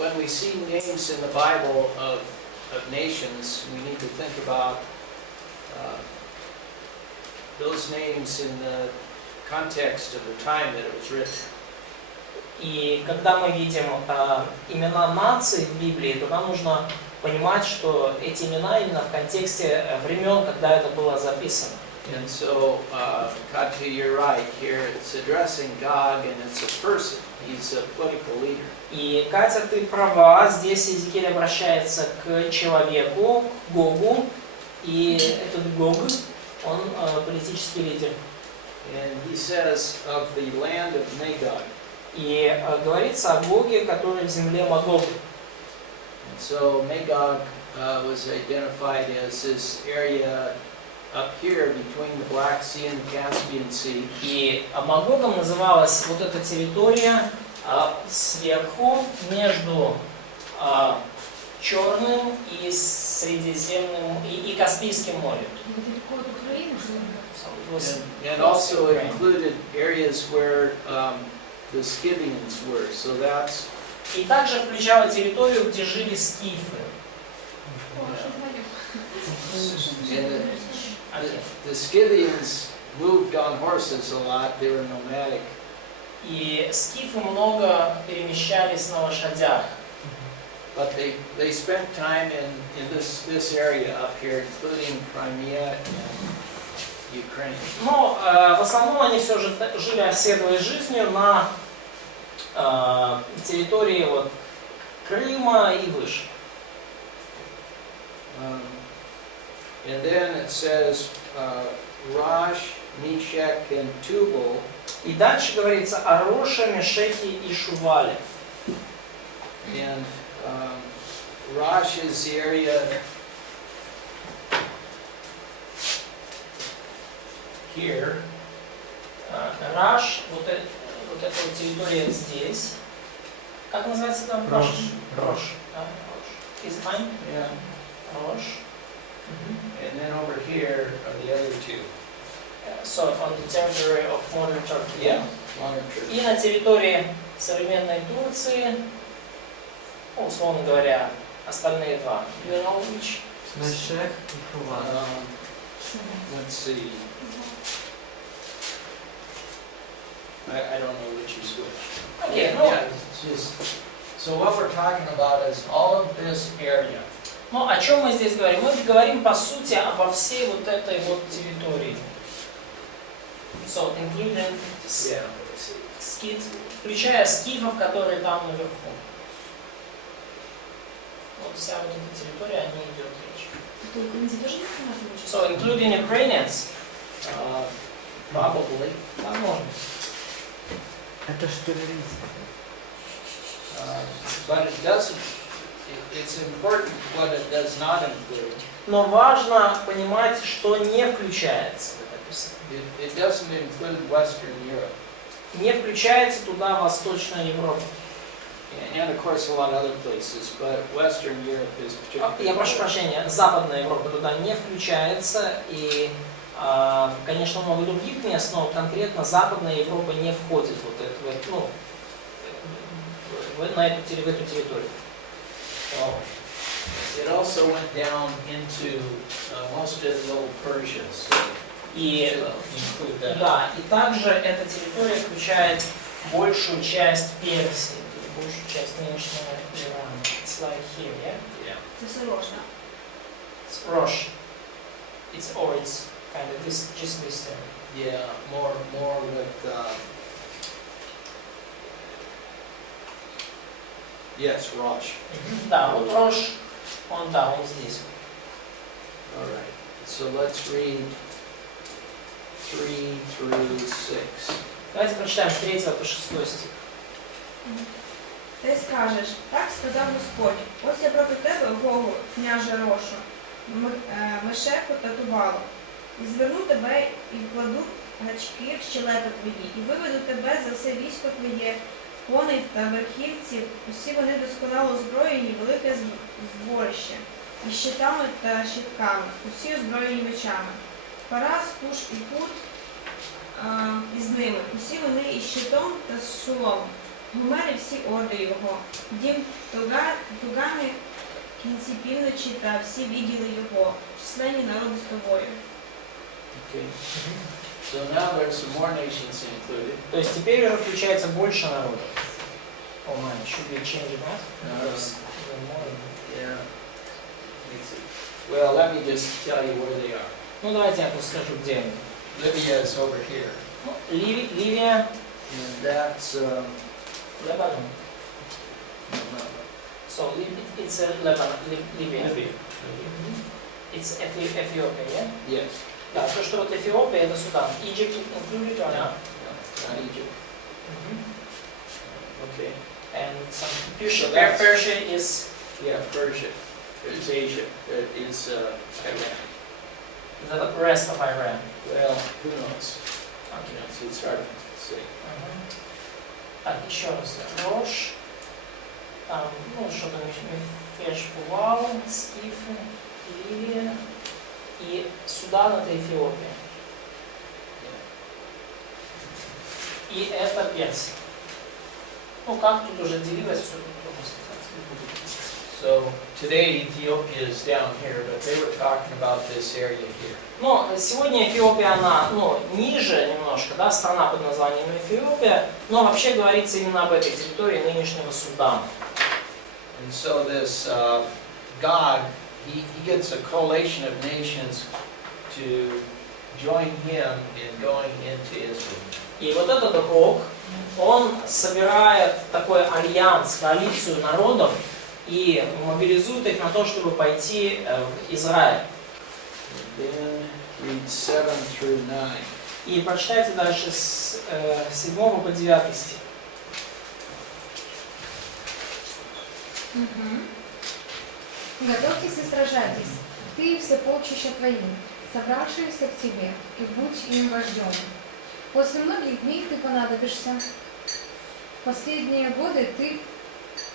when we see names in the Bible of nations, we need to think about those names in the context of the time that it was written. И когда мы видим имена наций в Библии, то нам нужно понимать, что эти имена именно в контексте времен, когда это было записано. And so, Katya, you're right. Here it's addressing Gog, and it's a person. He's a political leader. И, Катя, ты права. Здесь Иезекииль обращается к человеку, к Гогу, и этот Гог, он политический лидер. And he says of the land of Magog. И говорится о Гоге, который в земле Магога. And so Magog was identified as this area up here between the Black Sea and the Caspian Sea. И Магогом называлась вот эта территория сверху между Черным и Средиземным и Каспийским морем. And also it included areas where the Scythians were. So that's. И также включала территорию, где жили скифы. The Scythians moved on horses a lot. They were nomadic. И скифы много перемещались на лошадях. But they spent time in this area up here, including Crimea and Ukraine. Но в основном они все же жили оседлой жизнью на территории вот Крыма и выше. And then it says Rosh, Meshech, and Tubal. И дальше говорится о Роше, Мешехе и Шувале. And Rosh is the area here. Раш, вот эта вот территория здесь. Как называется там? Рош. Рош. Is it fine? Yeah. Рош. And then over here are the other two. So on the territory of modern Turkey. Yeah. Modern Turkey. И на территории современной Турции, условно говоря, остальные два. You know which? Мешех и Шувал. Let's see. I don't know which is which. Okay, Yeah, it's just, so what we're talking about is all of this area. Ну, о чем мы здесь говорим? Мы говорим, по сути, обо всей вот этой вот территории. So, including включая скифов, которые там наверху. Вот вся вот эта территория, о ней идет речь. So, including Ukrainians, Probably. возможно. Это ж террорист. But it doesn't, it's important what it does not include. Но важно понимать, что не включается в это описание. It doesn't include Western Europe. Не включается туда Восточная Европа. And of course a lot of other places, but Western Europe is particularly. Я прошу прощения, Западная Европа туда не включается, и, конечно, много других мест, но конкретно Западная Европа не входит вот в эту территорию. So, it also went down into most of the old Persia. So И, include that. да, и также эта территория включает большую часть Персии, большую часть нынешнего Ирана. It's like here, yeah? Yeah. Это сложно. It's Rosh. It's kind of just this area. Yeah, more with. Yes, Rosh. Да, вот Рош, он здесь. All right. So let's read 3 through 6. Давайте прочитаем с 3 по 6 стих. Ти скажеш, так сказав Господь, ось я проти тебе, Гогу, княже Рошу, Мешеху та Тубалу, і зверну тебе, і вкладу гачки в щелепи твої, і виведу тебе за все військо твоє, коней та верхівців, усі вони досконало озброєні, велике зборище, і щитами та щитками, усі озброєні мечами. Парас, куш і пут із ними, усі вони із щитом та з шолом. Гомери всі орди його, дім тугами кінці півночі та всі відділи його, численні народи з тобою. Okay. So now there's some more nations included. То есть теперь уже включается больше народов. Oh man, should we change it now? Yeah. Well, let me just tell you where they are. Ну давайте я просто скажу, где они. Libya is over here. Ну, Ливия, And that's, Lebanon. no. So it's Lebanon, Libya. It's Ethiopia, yeah? Yes. Да, то, что вот Эфиопия, это Судан. Egypt included or not? No, not Egypt. Okay. And some So that's- Persia is Yeah, Persia. There's Asia. That is Iran. the rest of Iran. Well, who knows? Okay. So it's hard to say. Так, еще раз. Рош, там, ну, что-то Мефеш, Пувал, Скифы, Ливия и Судан это Эфиопия. И это Персия. Ну, как тут уже делилось, все тут трудно сказать. So today Ethiopia is down here, but they were talking about this area here. Но сегодня Эфиопия, она, ну, ниже немножко, да, страна под названием Эфиопия, но вообще говорится именно об этой территории нынешнего Судана. And so this Gog, he gets a coalition of nations to join him in going into Israel. И вот этот Гог, он собирает такой альянс, коалицию народов и мобилизует их на то, чтобы пойти в Израиль. Then read 7 through 9. И прочитайте дальше с 7 по 9 стих. Готовьтесь и сражайтесь, ты и все полчища твои, собравшиеся к тебе, и будь им вождем. После многих дней ты понадобишься. В последние годы ты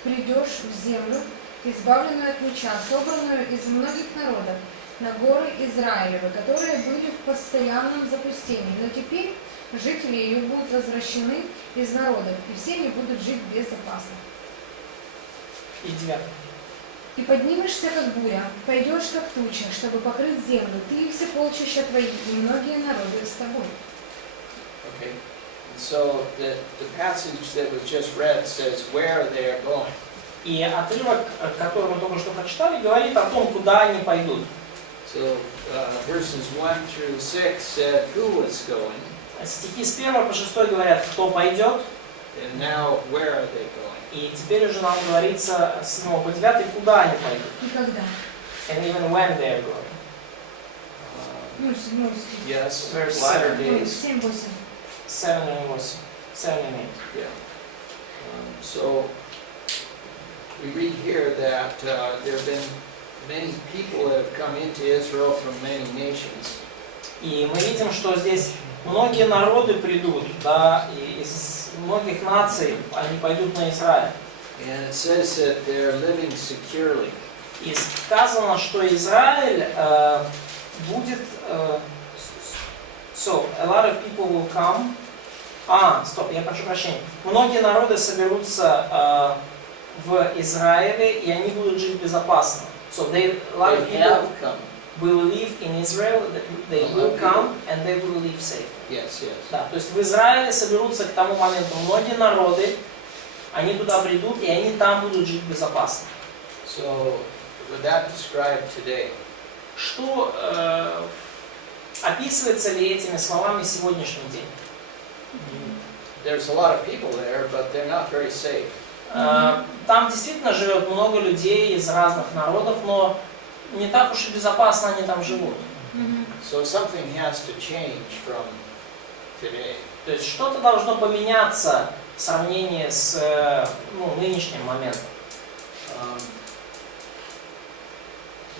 придешь в землю, избавленную от меча, собранную из многих народов, на горы Израилевы, которые были в постоянном запустении. Но теперь жители ее будут возвращены из народов, и все они будут жить безопасно. И 9. И поднимешься, как буря, пойдешь, как туча, чтобы покрыть землю, ты и все полчища твои, и многие народы с тобой. Okay. And so the passage that was just read says where they are going. И отрывок, который мы только что прочитали, говорит о том, куда они пойдут. So verses 1 through 6 said who was going, Стихи с 1 по 6 говорят, кто пойдет, and now where are they going? и теперь уже нам говорится с 7 по 9, куда они пойдут. И когда? And even when they are going. Ну, 7 стих. Yes, Verse latter 7. days. 7-8. 7 and 8. 7 and 8. Yeah. So we read here that there have been many people that have come into Israel from many nations. И мы видим, что здесь многие народы придут, да, и из многих наций они пойдут на Израиль. And it says that they're living securely. И сказано, что Израиль будет... So, a lot of people will come. Стоп, я прошу прощения. Многие народы соберутся в Израиле, и они будут жить безопасно. So, a lot of They people have come. will live in Israel, they will come, and they will live safe. Yes, yes. Да, то есть в Израиле соберутся к тому моменту многие народы, они туда придут, и они там будут жить безопасно. So would that describe today? Что описывается ли этими словами сегодняшний день? There's a lot of people there, but they're not very safe. Там действительно живет много людей из разных народов, но не так уж и безопасно они там живут. So something has to change from today. То есть что-то должно поменяться в сравнении с нынешним моментом.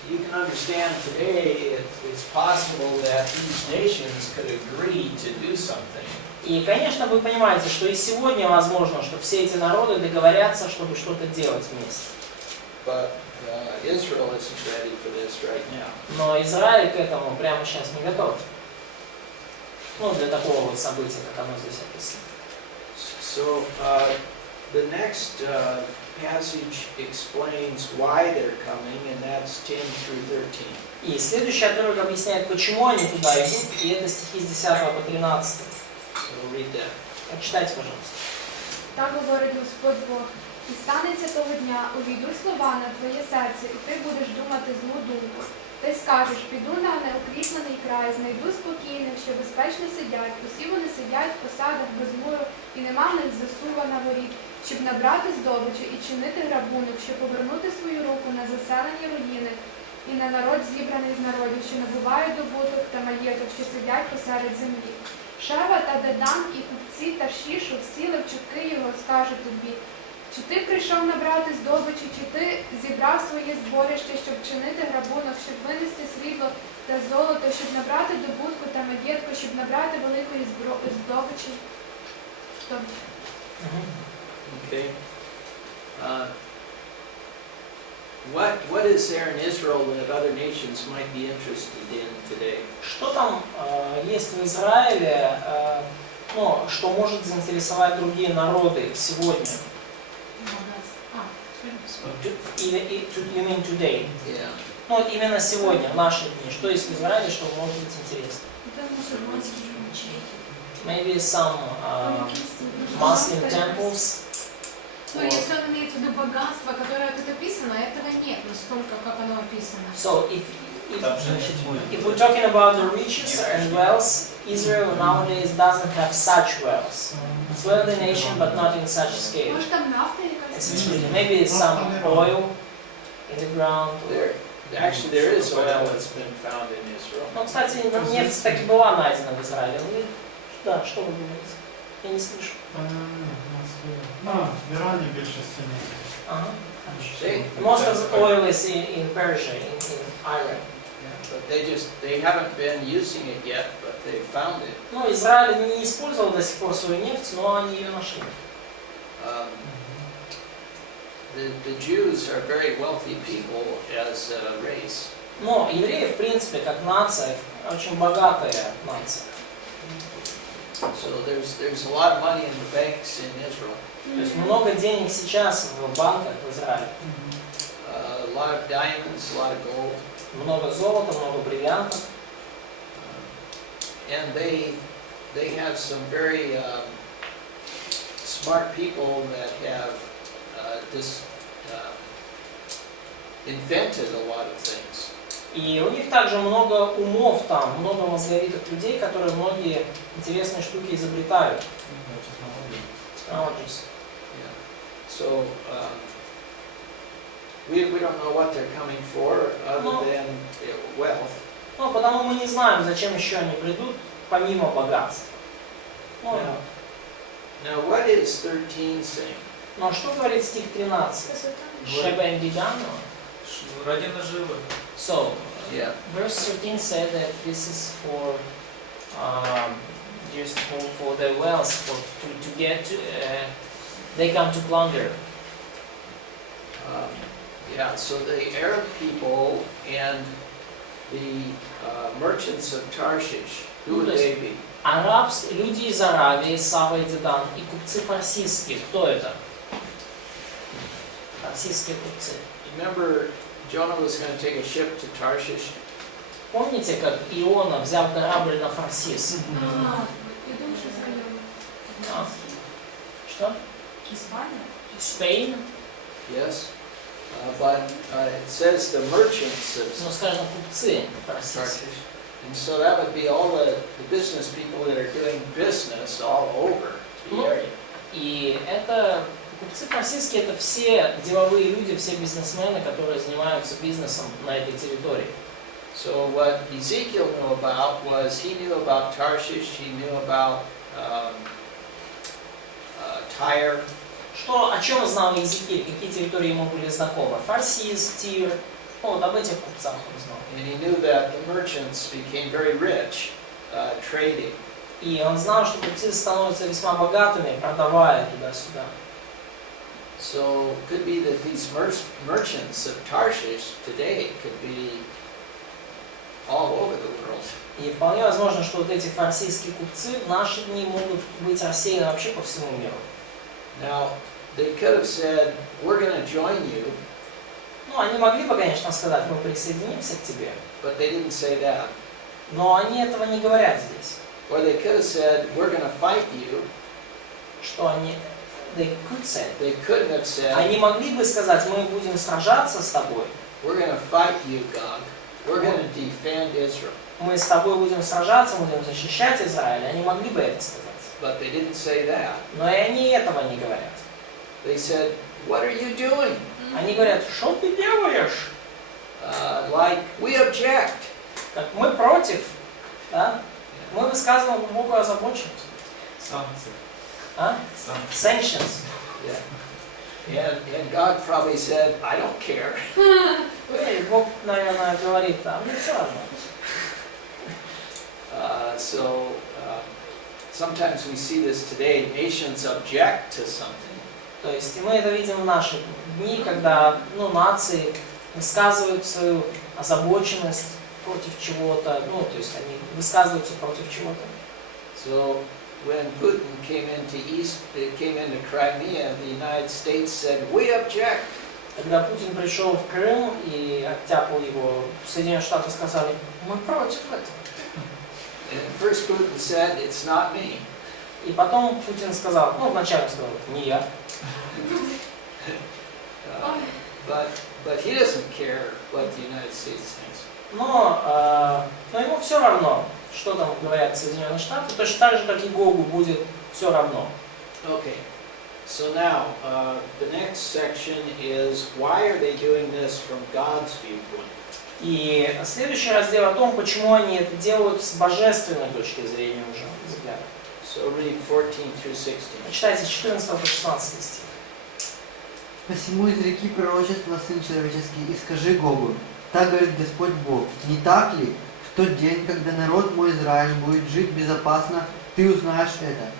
You can understand today it's possible that these nations could agree to do something. И, конечно, вы понимаете, что и сегодня возможно, что все эти народы договорятся, чтобы что-то делать вместе. But Israel isn't ready for this right now. Но Израиль к этому прямо сейчас не готов. Ну, для такого вот события, как оно здесь описано. So The next passage explains why they're coming, and that's 10 through 13. И следующий отрывок объясняет, почему они туда идут, и это стихи с 10 по 13. So read that. Прочитайте, пожалуйста. Так говорить Господь Бог. І станеться того дня, увійдуть слова на твоє серце, і ти будеш думати злу думку. Ти скажеш, піду на неукріплений край, знайду спокійних, що безпечно сидять, усі вони сидять в посадах без муру, і нема в них засува на воріт, щоб набрати здобичу і чинити грабунок, щоб повернути свою руку на заселені руїни, і на народ зібраний з народів, що набувають добуток та маєток, що сидять посеред землі. Шева та Дедан і купці та Шішу всіли в чутки його, скажуть тобі, чи ти прийшов набрати здобичі, чи ти зібрав своє зборище, щоб чинити грабунок, щоб винести срібло та золото, щоб набрати добутку та маєтку, щоб набрати великої здобичі? Що? Okay. What is there in Israel that other nations might be interested in today? Что там есть в Израиле, ну, что может заинтересовать другие народы сегодня? You mean today? Yeah. Ну, именно сегодня, в наши дни. Что есть в Израиле, что может быть интересно? Maybe some Muslim temples. Ну, если он имеет в виду богатство, которое тут описано, этого нет настолько, как оно описано. So, if we're talking about the riches and wealth, Israel nowadays doesn't have such wealth. It's a wealthy nation, but not in such scale. Может, там нафта или как-то? Maybe some oil in the ground. Actually, there is oil that's been found in Israel. Ну, кстати, нефть таки была найдена в Израиле. Да, что вы думаете? Я не слышу. В Іране більшості ні. Ага. They, Most of the oil is in Persia, in Iran. yeah, but they haven't been using it yet, but they found it. Ну, Израиль не использовал до сих пор свою нефть, но они ее нашли. The Jews are very wealthy people as a race. Но евреи, в принципе, как нация, очень богатая нация. So there's a lot of money in the banks in Israel. То есть много денег сейчас в банках в Израиле. A lot of diamonds, a lot of gold. Много золота, много бриллиантов. And they have some very smart people that have invented a lot of things. И у них также много умов там, много мозговитых людей, которые многие интересные штуки изобретают. Technologies. Yeah. So we don't know what they're coming for other than wealth. Ну, потому мы не знаем, зачем еще они придут, помимо богатства. Ну, Now what is 13 saying? ну, что говорит стих 13? Шебен Дидано. Ради наживы. So, Yeah. verse 13 said that this is for just for the wealth, to get they come to plunder. Yeah, so the Arab people and the merchants of Tarshish, who would they be? Люди из Аравии, Сава и Дедан, и купцы фарсийские. Кто это? Фарсийские купцы. Remember, Jonah was going to take a ship to Tarshish. Помните, как Иона взял корабль на Фарсис? Я думаю, что Израиль. Что? Испания? Spain? Yes, but it says the merchants of Ну, скажем, купцы Фарсис. Tarshish. And so that would be all the business people that are doing business all over the area. И это купцы фарсийские, это все деловые люди, все бизнесмены, которые занимаются бизнесом на этой территории. So what Ezekiel knew about was he knew about Tarshish, he knew about Tyre. О чем знал Иезекииль, какие территории ему были знакомы? Фарсис, Тир, вот об этих купцах он знал. And he knew that the merchants became very rich trading. И он знал, что купцы становятся весьма богатыми, продавая туда-сюда. So it could be that these merchants of Tarshish today could be all over the world. И вполне возможно, что вот эти фарсийские купцы в наши дни могут быть рассеяны вообще по всему миру. Now, They could have said, we're going to join you, Ну, они могли бы, конечно, сказать, мы присоединимся к тебе, but they didn't say that. но они этого не говорят здесь. Or they could have said, we're going to fight you. Что они... They could say. They could have said, Они могли бы сказать, мы будем сражаться с тобой, we're going to fight you, Gog. We're going to defend Israel. мы с тобой будем сражаться, будем защищать Израиль. Они могли бы это сказать. But they didn't say that. Но и они этого не говорят. They said, what are you doing? Они говорят, что ты делаешь? Like, we object. Как мы против, да? Мы высказываем глубокую озабоченность. Санкции. А? Санкции. Sanctions. Yeah. And God probably said, I don't care. И Бог, наверное, говорит, а мне все равно. Sometimes we see this today, nations object to something. То есть мы это видим в наши дни, когда нации высказывают свою озабоченность против чего-то, то есть они высказываются против чего-то. So when Putin came into Crimea, the United States said, we object. Когда Путин пришел в Крым и оттяпал его, Соединенные Штаты сказали, мы против этого. And first Putin said, it's not me. И потом Путин сказал, вначале сказал, не я. But he doesn't care what the United States thinks. Но ему все равно, что там говорят Соединенные Штаты, точно так же, как и Гогу будет все равно. Okay, so now the next section is why are they doing this from God's viewpoint? И следующий раздел о том, почему они это делают с божественной точки зрения уже взгляда. So read 14 through 16. Читайте с 14 по 16 стих. Посему изреки пророчество, Сын Человеческий, и скажи Гогу, так говорит Господь Бог, не так ли, в тот день, когда народ мой Израиль будет жить безопасно, ты узнаешь это,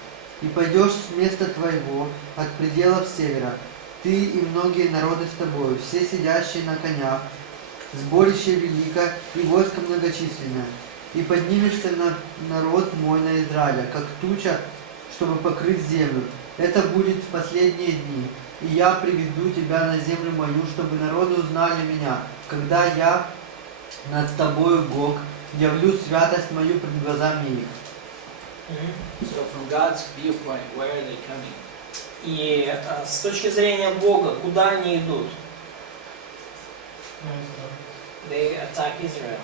и пойдешь с места твоего от пределов севера, ты и многие народы с тобою, все сидящие на конях, сборище великое и войско многочисленное, и поднимешься на народ мой на Израиля, как туча, чтобы покрыть землю. Это будет в последние дни. И я приведу тебя на землю мою, чтобы народы узнали меня, когда я над тобою, Гог, явлю святость мою пред глазами их. So from God's viewpoint, where are they coming? И с точки зрения Бога, куда они идут? They attack Israel.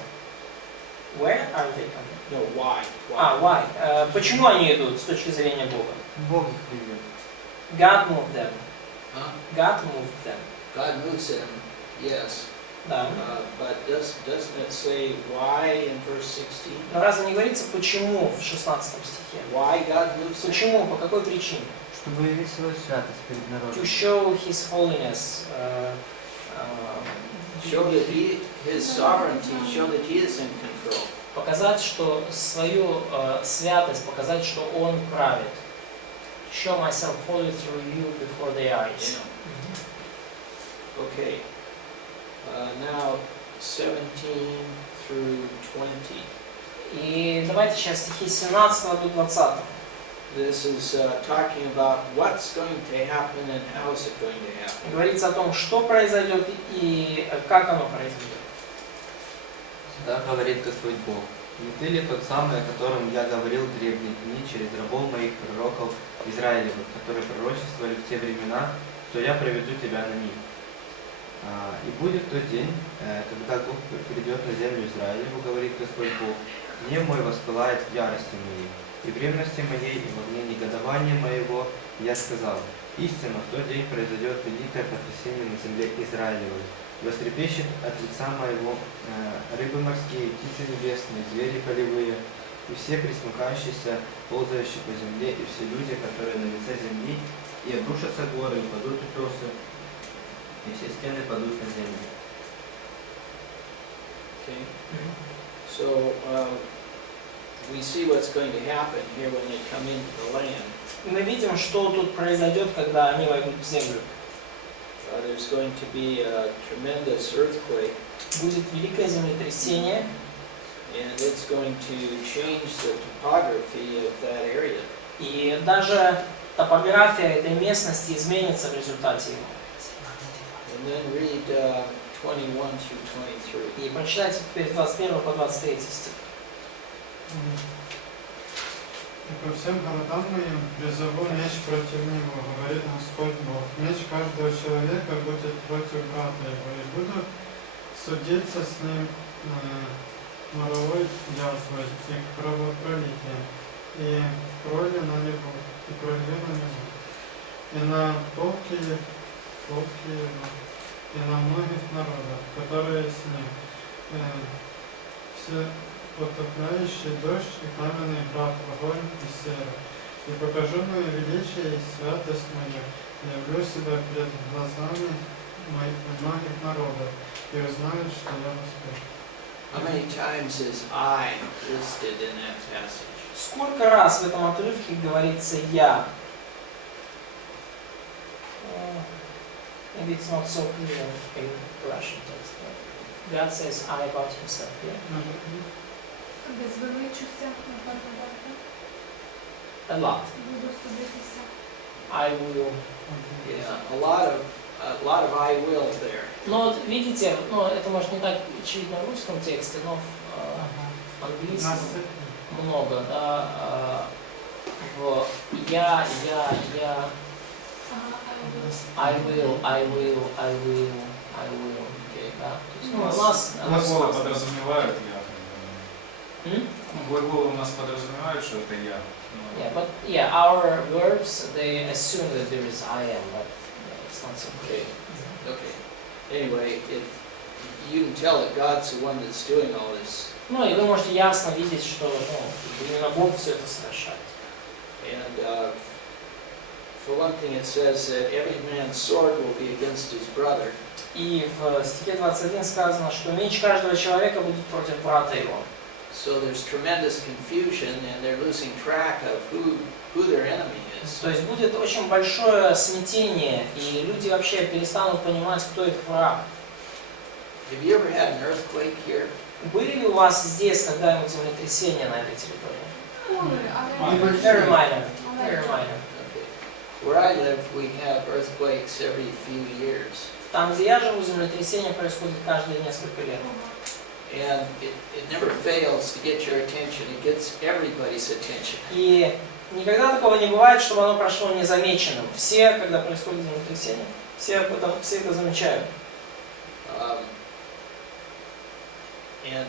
Where are they coming? No, why? Why? Почему они идут с точки зрения Бога? Бог их привел. God moved them. Huh? God moved them. God moves them, yes. Да. But doesn't it say why in verse 16? Но разве не говорится, почему в 16 стихе? Why God moves them? Почему? По какой причине? Чтобы явить свою святость перед народом. To show His holiness. Show that His sovereignty, show that He is in control. Показать, что свою святость, показать, что Он правит. Show myself holy through you before their eyes. Yeah. Okay. Now 17 through 20. И давайте сейчас стихи с 17 до 20. This is talking about what's going to happen and how is it going to happen. Говорится о том, что произойдет и как оно произойдет. Да, говорит Господь Бог, не ты ли тот самый, о котором я говорил в древние дни через рабов моих пророков Израилевых, которые пророчествовали в те времена, что я приведу тебя на них. И будет тот день, когда Бог придет на землю Израилеву, говорит Господь Бог, гнев мой воспылает в ярости моей, и в ревности моей, и в огне негодования моего, я сказал, истинно в тот день произойдет великое потрясение на земле Израилевой, вострепещет от лица моего рыбы морские, птицы небесные, звери полевые, и все пресмыкающиеся, ползающие по земле, и все люди, которые на лице земли, и обрушатся горы, и падут утесы, и все стены падут на землю. Okay. So we see what's going to happen here when they come into the land. Мы видим, что тут произойдет, когда они войдут в землю. There's going to be a tremendous earthquake, Будет великое землетрясение, and it's going to change the topography of that area. и даже топография этой местности изменится в результате его. And then read 21 through 23. И прочитайте теперь 21 по 23 стих. И по всем городам моим призову меч против него, говорит Господь Бог. Меч каждого человека будет против брата его, и буду судиться с ним моровой язвой и кровопролитием, и кровью на него, и кровью на него, и на полки его, и на многих народах, которые с ним, все потопляющий дождь и каменный град, огонь и сера. И покажу мое величие и святость мою, и явлю себя пред глазами многих народов, и узнают, что я Господь. How many times is I listed in that passage? Сколько раз в этом отрывке говорится «я»? Maybe it's not so clear in Russian text. God says I about himself. Yeah? Без вимичуся на паркувати. A lot. Буду судитися. I will. Yeah, a lot of I will there. Но вот видите, ну, это может не так очевидно в русском тексте, но в английском много, да, в я, I will, okay, да. То есть, ну, у нас Глаголы подразумевают я. Hmm? Глаголы у нас подразумевают, что это я. Yeah, but yeah, our verbs, they assume that there is I am, but it's not so clear. Okay. Anyway, you can tell that God's the one that's doing all this. Ну, и вы можете ясно видеть, что ну, именно Бог все это совершает. And for one thing, it says that every man's sword will be against his brother. И в стихе 21 сказано, что меч каждого человека будет против брата его. So there's tremendous confusion, and they're losing track of who their enemy is. То есть будет очень большое смятение, и люди вообще перестанут понимать, кто их враг. Have you ever had an earthquake here? Были ли у вас здесь когда-нибудь землетрясения на этой территории? Very minor. Very minor. Okay. Where I live, we have earthquakes every few years. Там, где я живу, землетрясение происходит каждые несколько лет. And it never fails to get your attention. It gets everybody's attention. И никогда такого не бывает, чтобы оно прошло незамеченным. Все, когда происходит землетрясение, все это замечают. And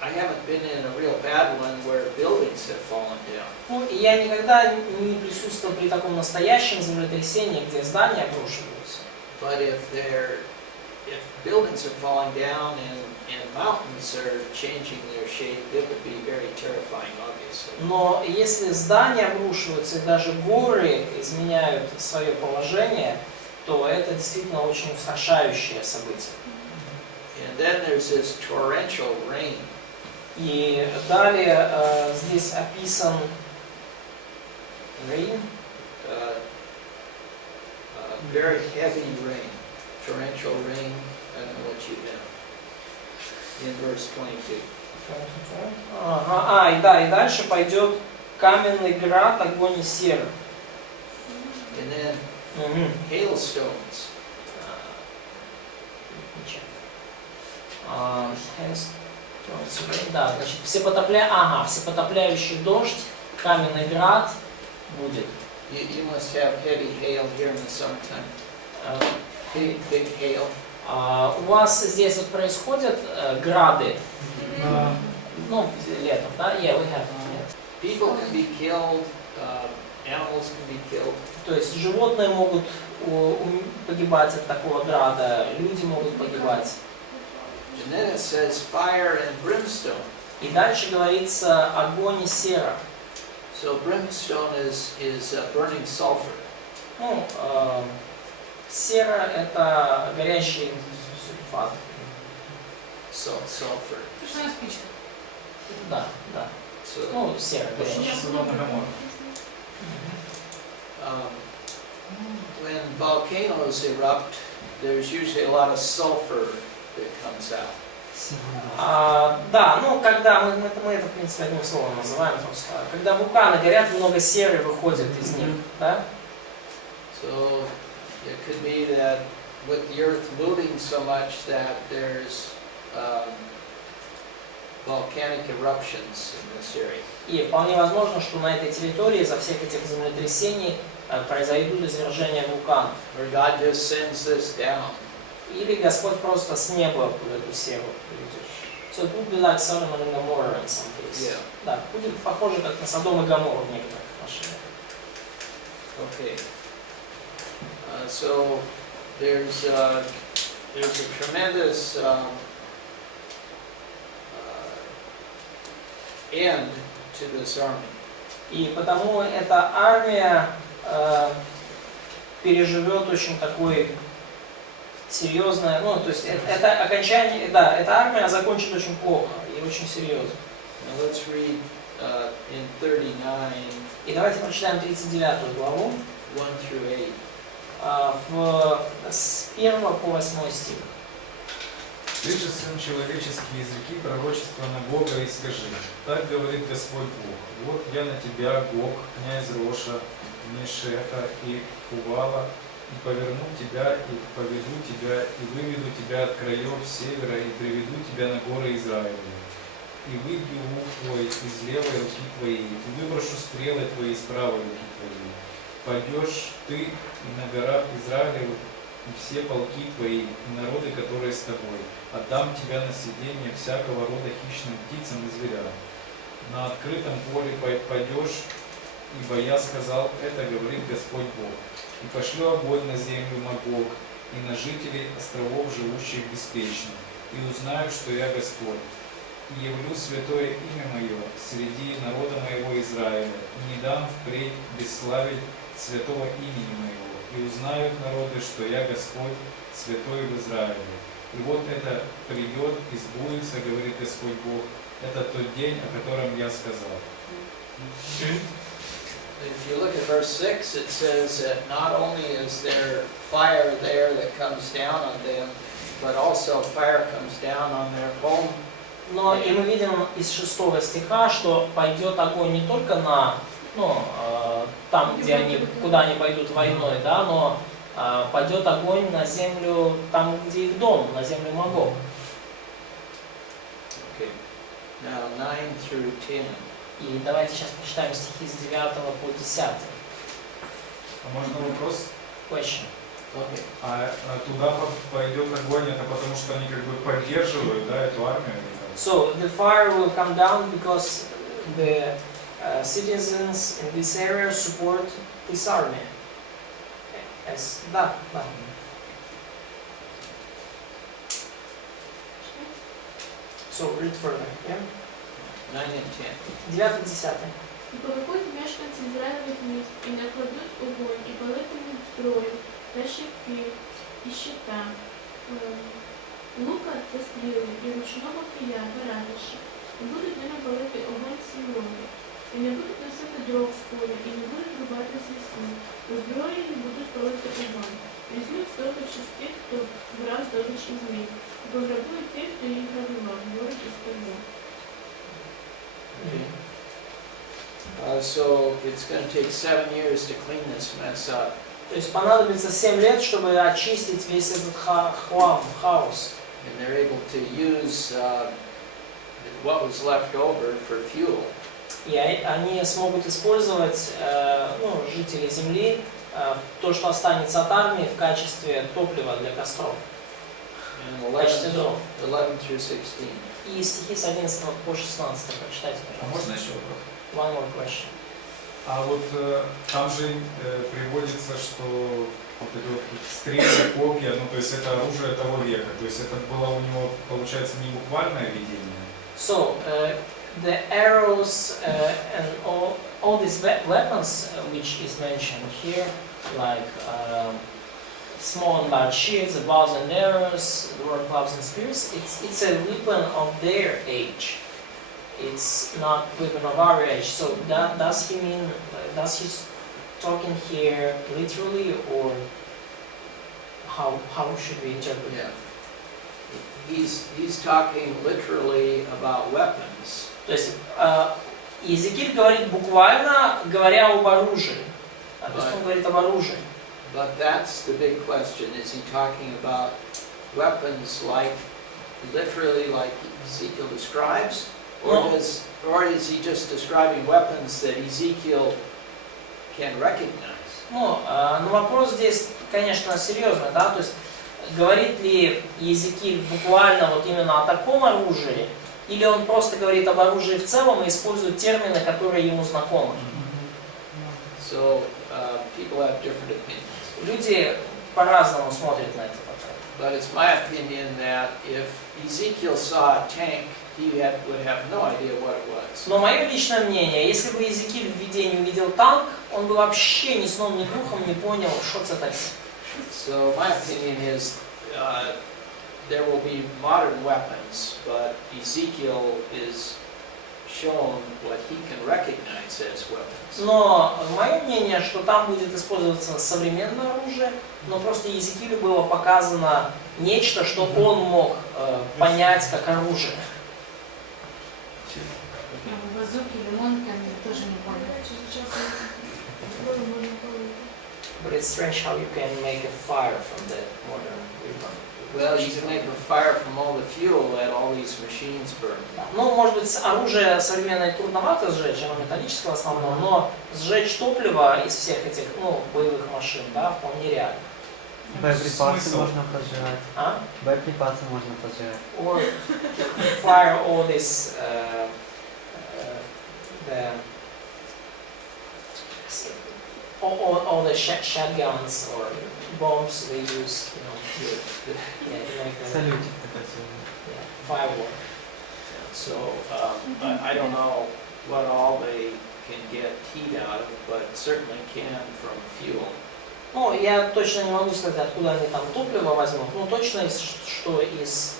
I haven't been in a real bad one where buildings have fallen down. Ну, и я никогда не присутствовал при таком настоящем землетрясении, где здания обрушиваются. But if buildings are falling down and mountains are changing their shape, it would be very terrifying, obviously. Но если здания обрушиваются и даже горы изменяют свое положение, то это действительно очень устрашающее событие. And then there's this torrential rain. И далее здесь описан rain, Very heavy rain, torrential rain. I don't know what you have. In verse 22. Ага, и дальше пойдет каменный град, огонь и сера. And then hailstones. Да, значит, всепотопляющий дождь, каменный град будет. You must have heavy hail here in the summertime. Big hail. У вас здесь вот происходят грады, ну, летом, да? Yeah, we have. People can be killed, animals can be killed. То есть животные могут погибать от такого града, люди могут погибать. And then it says fire and brimstone. И дальше говорится огонь и сера. So brimstone is burning sulfur. Ну, сера это горящий сульфат. Sulfur. Пушная спичка. Да. So, Ну, сера горящая. when volcanoes erupt, there's usually a lot of sulfur that comes out. Да, ну когда мы это в принципе одним словом называем просто. Когда вулканы горят, много серы выходит из них, да? So it could be that with the earth moving so much that there's volcanic eruptions in this area. И вполне возможно, что на этой территории из-за всех этих землетрясений произойдут извержения вулканов. Or God just sends this down. Или Господь просто с неба эту серу приведет. So it would be like Sodom and Gomorrah in some cases. Yeah. Да, будет похоже как на Содом и Гоморру в некоторых отношениях. Okay. So there's a tremendous end to this army. И потому эта армия переживет очень такой серьезное, ну то есть это окончание, да, эта армия закончит очень плохо и очень серьезно. Now let's read in 39, И давайте прочитаем 39 главу 1 through 8. с 1 по 8 стих. Ты же, сын человеческий, изреки пророчество на Бога и скажи: так говорит Господь Бог, вот я на тебя, Гог, князь Роша, Мешеха и Хувала, и поверну тебя, и поведу тебя, и выведу тебя от краев севера, и приведу тебя на горы Израиля. И выбью лук твой из левой руки твоей, и выброшу стрелы твои из правой руки твоей. Пойдешь ты и на горах Израилевых, и все полки твои, и народы, которые с тобой. Отдам тебя на съедение всякого рода хищным птицам и зверям. На открытом поле пойдешь, ибо я сказал, это говорит Господь Бог. И пошлю огонь на землю Магог, и на жителей островов, живущих беспечно, и узнают, что я Господь. И явлю святое имя мое среди народа моего Израиля, и не дам впредь бесславить святого имени моего. И узнают народы, что я Господь, святой в Израиле. И вот это придет и сбудется, говорит Господь Бог, это тот день, о котором я сказал. If you look at verse 6, it says that not only is there fire there that comes down on them, but also fire comes down on their home. Но и мы видим из 6 стиха, что пойдет огонь не только на, там, где куда они пойдут войной, да, но пойдет огонь на землю, там, где их дом, на землю Магог. Okay. Now 9 through 10. И давайте сейчас прочитаем стихи с 9 по 10. А можно вопрос? Question. Okay. А туда пойдет огонь, это потому что они как бы поддерживают, да, эту армию? So the fire will come down because the citizens in this area support this army. Yes, да. So read further, yeah? 9 and 10. 9-10. І повикуть мешканці Ізраїлевих міст, і накладуть огонь, і палитимуть зброю, та щитки, і щита, лука та стріли, і ручного кия, та ратиша. І будуть ними палити огонь 7 років. І не будуть носити дров з поля, і не будуть рубати з лісу. Озброєні будуть палити огонь. Візьмуть здобич із тих, хто брав здобич із них, і пограбують тих, хто їх грабував, говорить із того. Okay. So it's going to take 7 years to clean this mess up. То есть понадобится 7 лет, чтобы очистить весь этот хлам, хаос. And they're able to use what was left over for fuel. И они смогут использовать жители земли, то, что останется от армии, в качестве топлива для костров. And В качестве дров. 11 through 16. И стихи с 11 по 16 прочитайте, А пожалуйста. можно еще вопрос? One more question. А вот там же приводится, что вот эти вот стрелы, копья, ну то есть это оружие того века, то есть это было у него, получается, не буквальное видение. So, the arrows and all these weapons which is mentioned here, like small and large shields, bows and arrows, war clubs and spears, it's a weapon of their age. It's not weapon of our age. So does he mean, does he talking here literally, or how should we interpret it? Yeah. he's talking literally about weapons. То есть Иезекииль говорит буквально, говоря об оружии. То есть он говорит об оружии. But that's the big question. Is he talking about weapons like, literally like Ezekiel describes? Or is he just describing weapons that Ezekiel can recognize? Ну, вопрос здесь, конечно, серьезный, да, то есть говорит ли Иезекииль буквально вот именно о таком оружии, или он просто говорит об оружии в целом и использует термины, которые ему знакомы. So people have different opinions. Люди по-разному смотрят на этот вопрос. But it's my opinion that if Ezekiel saw a tank, he would have no idea what it was. Но мое личное мнение, если бы Иезекииль в видении увидел танк, он бы вообще ни сном, ни духом не понял, что это такое. So my opinion is there will be modern weapons, but Ezekiel is shown what he can recognize as weapons. Но мое мнение, что там будет использоваться современное оружие, но просто Иезекиилю было показано нечто, что он мог понять как оружие. Базуки, лимонки, они тоже не поняли. But it's strange how you can make a fire from the modern weapon. Well, you can make a fire from all the fuel that all these machines burn. Ну, может быть, оружие современное трудновато сжечь, оно металлическое в основном, но сжечь топливо из всех этих, боевых машин, да, вполне реально. Боеприпасы Смысл? можно поджигать. А? Боеприпасы можно поджигать. Or fire all this, all the shotguns or bombs they use, to make a Салютик такой сегодня. firework. So I don't know what all they can get heat out of, but certainly can from fuel. Ну, я точно не могу сказать, откуда они там топливо возьмут. Ну, точно, что из,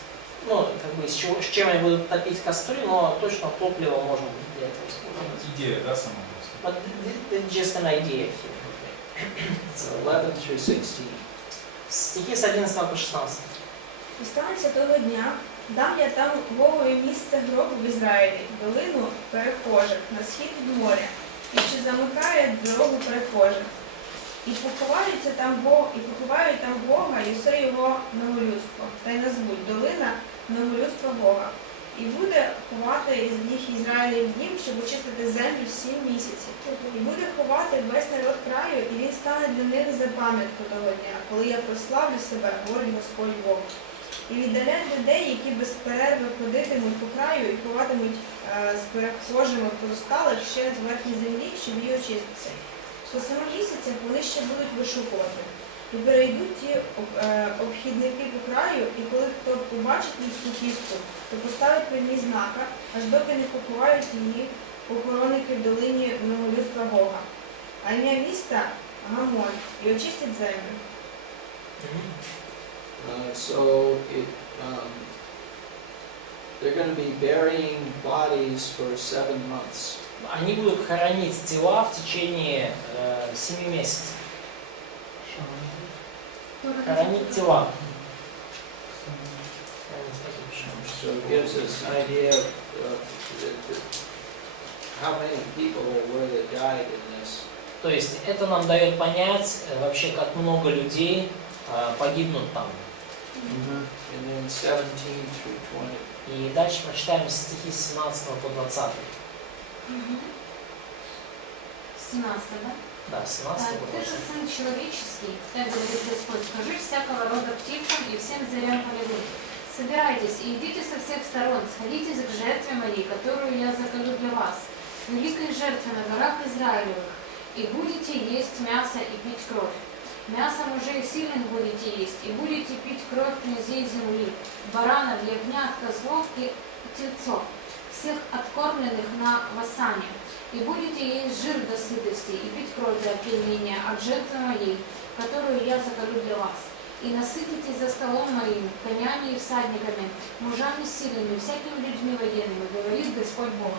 с чем они будут топить костры, но точно топливо можно будет для этого использовать. Идея, да, сама просто? But it's just an idea here. So 11 through 16. Стихи с 11 по 16. І станеться того дня, дам я там Богові місце гробу в Ізраїлі, долину перехожих, на схід від моря, і що замикає дорогу перехожих. І поховають там Бога і все його многолюдство, та й назвуть долина многолюдства Бога. І буде ховати із них Ізраїлів дім, щоб очистити землю 7 місяців. І буде ховати весь народ краю, і він стане для них за пам'ятку того дня, коли я прославлю себе, говорить Господь Бог. І віддалять людей, які без перерви ходитимуть по краю і ховатимуть з перехожими позосталих ще на верхній землі, щоб її очистити. По 7 місяцях вони ще будуть вишукувати. І перейдуть ті обхідники по краю, і коли хто побачить людську кістку, то поставить при ній знака, аж доки не поховають її похоронники в долині многолюдства Бога. А ім'я міста – Гамон, і очистять землю. So they're going to be burying bodies for 7 months. Они будут хоронить тела в течение 7 месяцев. Хоронить тела. So it gives us an idea of how many people were that died in this. То есть это нам дает понять вообще, как много людей погибнут там. And then 17 through 20. И дальше прочитаем стихи с 17 по 20. 17, да? Да, с 17 по Ты же 20. сын человеческий, так говорит Господь, скажи всякого рода птицам и всем зверям полевым. Собирайтесь и идите со всех сторон, сходитесь к жертве моей, которую я заколю для вас, великой жертве на горах Израилевых, и будете есть мясо и пить кровь. Мясо мужей сильных будете есть, и будете пить кровь князей земли, баранов, ягнят, козлов и тельцов, всех откормленных на Васане. И будете есть жир до сытости, и пить кровь для опьянения от жертвы моей, которую я заколю для вас. И насытитесь за столом моим, конями и всадниками, мужами сильными, всякими людьми военными, говорит Господь Бог.